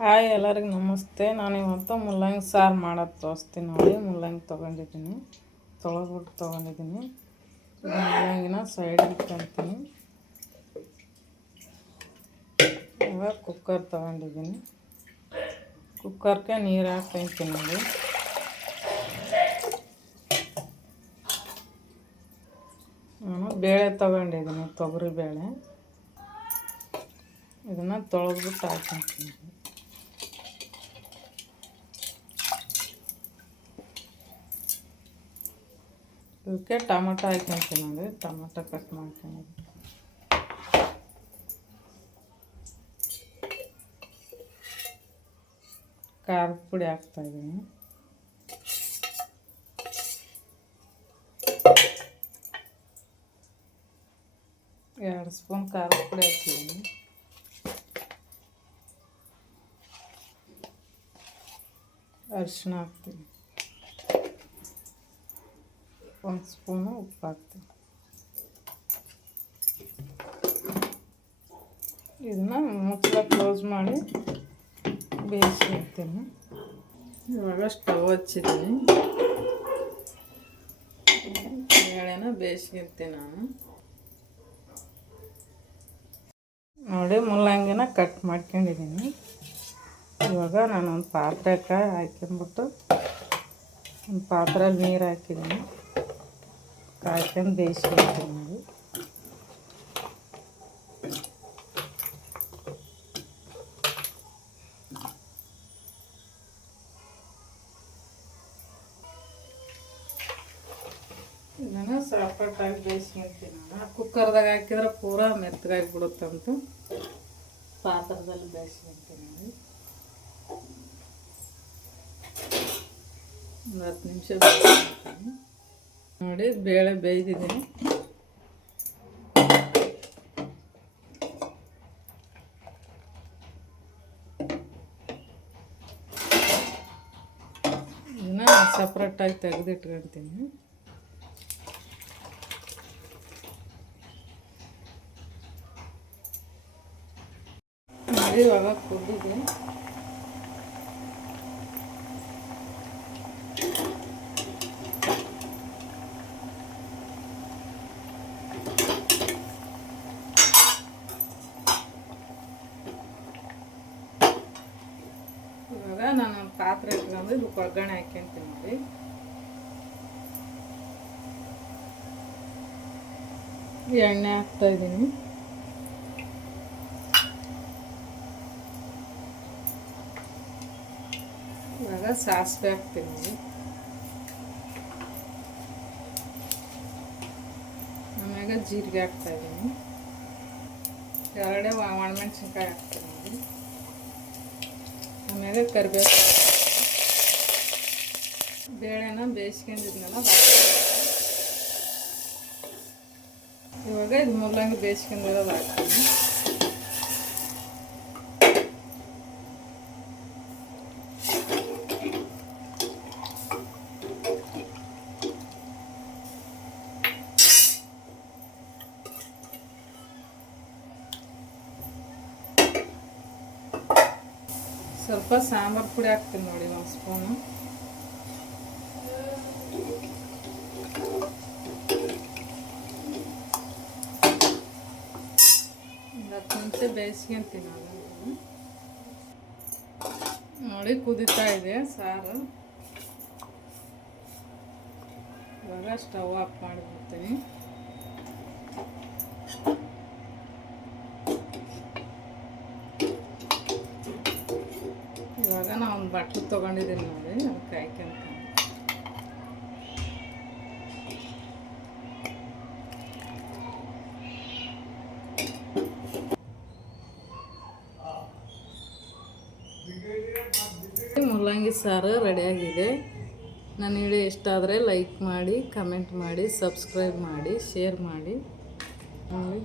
Hi ಎಲ್ಲರಿಗೂ ನಮಸ್ತೆ. ನಾನು ಇವತ್ತು ಮುಲ್ಲಂಗಿ ಸಾರು ಮಾಡೋದು ತೋರಿಸ್ತೀನಿ ನೋಡಿ. ಮುಲ್ಲಂಗಿ ತೊಗೊಂಡಿದ್ದೀನಿ, ತೊಳೆದ್ಬಿಟ್ಟು ತೊಗೊಂಡಿದ್ದೀನಿ. ಮುಲ್ಲಂಗಿನ ಸೈಡಿಗೆ ಇಟ್ಕೊತೀನಿ. ಇವಾಗ ಕುಕ್ಕರ್ ತೊಗೊಂಡಿದ್ದೀನಿ. ಕುಕ್ಕರ್ಗೆ ನೀರು ಹಾಕ್ತೀನಿ ನೋಡಿ. ನಾನು ಬೇಳೆ ತೊಗೊಂಡಿದ್ದೀನಿ, ತೊಗರಿ ಬೇಳೆ. ಇದನ್ನು ತೊಳೆದ್ಬಿಟ್ಟು ಹಾಕ್ತೀನಿ. ಇದಕ್ಕೆ ಟೊಮಟೊ ಹಾಕ್ಕೊಂತೀನಿ ನೋಡಿ. ಟೊಮಟೊ ಕಟ್ ಮಾಡ್ತೀನಿ. ಖಾರದ ಪುಡಿ ಹಾಕ್ತಾಯಿದ್ದೀನಿ. ಎರಡು ಸ್ಪೂನ್ ಖಾರದ ಪುಡಿ ಹಾಕ್ತಿದ್ದೀನಿ. ಅರಿಶಿನ ಹಾಕ್ತೀನಿ. ಒಂದು ಸ್ಪೂನು ಉಪ್ಪು ಹಾಕ್ತೀನಿ. ಇದನ್ನು ಮುಚ್ಚಳ ಕ್ಲೋಸ್ ಮಾಡಿ ಬೇಯಿಸಿರ್ತೀನಿ. ಇವಾಗ ಸ್ಟವ್ ಹಚ್ಚಿದ್ದೀನಿ. ಬೇಳೆನ ಬೇಯಿಸ್ಕಿರ್ತೀನಿ ನಾನು ನೋಡಿ. ಮುಲ್ಲಂಗಿನ ಕಟ್ ಮಾಡ್ಕೊಂಡಿದ್ದೀನಿ. ಇವಾಗ ನಾನು ಒಂದು ಪಾತ್ರೆಗೆ ಹಾಕ್ಕೊಂಬಿಟ್ಟು ಒಂದು ಪಾತ್ರೆಯಲ್ಲಿ ನೀರು ಹಾಕಿದ್ದೀನಿ. ಕಾಯ್ಕೊಂಡು ಬೇಯಿಸ್ಕೊಳ್ತೀನಿ ನೋಡಿ. ಇದನ್ನು ಸಪರೇಟಾಗಿ ಬೇಯಿಸ್ಕೊಳ್ತೀನಿ ನಾನು. ಕುಕ್ಕರ್ದಾಗ ಹಾಕಿದ್ರೆ ಪೂರಾ ಮೆತ್ತಗಾಗಿ ಬಿಡುತ್ತಂತ ಪಾತ್ರದಲ್ಲಿ ಬೇಯಿಸ್ಕೊಳ್ತೀನಿ ನೋಡಿ. ಒಂದು 10 ನಿಮಿಷ ಬೇಯಿಸ್ಕೊಳ್ತೀನಿ ನೋಡಿ. ಬೇಳೆ ಬೇಯ್ದಿದ್ದೀನಿ. ಇದನ್ನು ಸಪ್ರೇಟಾಗಿ ತೆಗೆದಿಟ್ಕೊಳ್ತೀನಿ. ನೋಡಿ ಇವಾಗ ಕುದ್ದಿದೆ. ಇವಾಗ ನಾನು ಪಾತ್ರೆ ಇಟ್ಕೊಂಡು ಇದಕ್ಕೆ ಒಗ್ಗರಣೆ ಹಾಕ್ಕೊಂತೀನಿ ನೋಡಿ. ಎಣ್ಣೆ ಹಾಕ್ತಾಯಿದ್ದೀನಿ. ಇವಾಗ ಸಾಸಿವೆ ಹಾಕ್ತೀನಿ. ಆಮೇಲೆ ಜೀರಿಗೆ ಹಾಕ್ತಾಯಿದ್ದೀನಿ. ಎರಡೇ ಒಣಮೆಣ್ಸಿನ್ಕಾಯಿ ಹಾಕ್ತೀನಿ. ಆಮೇಲೆ ಕರಿಬೇವು. ಬೇಳೆನ ಬೇಯಿಸ್ಕೊಂಡಿದ್ನಲ್ಲ ಇವಾಗ ಇದು ಮುಲ್ಲಂಗಿ ಬೇಯಿಸ್ಕೊಂಡಿರೋದು ಹಾಕ್ತೀನಿ. ಸ್ವಲ್ಪ ಸಾಂಬಾರು ಪುಡಿ ಹಾಕ್ತೀನಿ ನೋಡಿ, ಒಂದು ಸ್ಪೂನು. ಒಂದು 10 ನಿಮಿಷ ಬೇಯಿಸ್ಕೊಂತೀನಿ ನೋಡಿ. ಕುದೀತಾ ಇದೆ ಸಾರು. ಇವಾಗ ಸ್ಟವ್ ಆಫ್ ಮಾಡಿಬಿಡ್ತೀನಿ. ಇವಾಗ ನಾನು ಒಂದು ಬಟ್ಲು ತೊಗೊಂಡಿದ್ದೀನಿ ನೋಡಿ, ಅದಕ್ಕೆ ಹಾಕ್ಕೊಂತೀನಿ. ಮುಲ್ಲಂಗಿ ಸಾರು ರೆಡಿಯಾಗಿದೆ. ನನ್ನ ವಿಡಿಯೋ ಇಷ್ಟ ಆದರೆ ಲೈಕ್ ಮಾಡಿ, ಕಮೆಂಟ್ ಮಾಡಿ, ಸಬ್ಸ್ಕ್ರೈಬ್ ಮಾಡಿ, ಶೇರ್ ಮಾಡಿ ನೋಡಿ.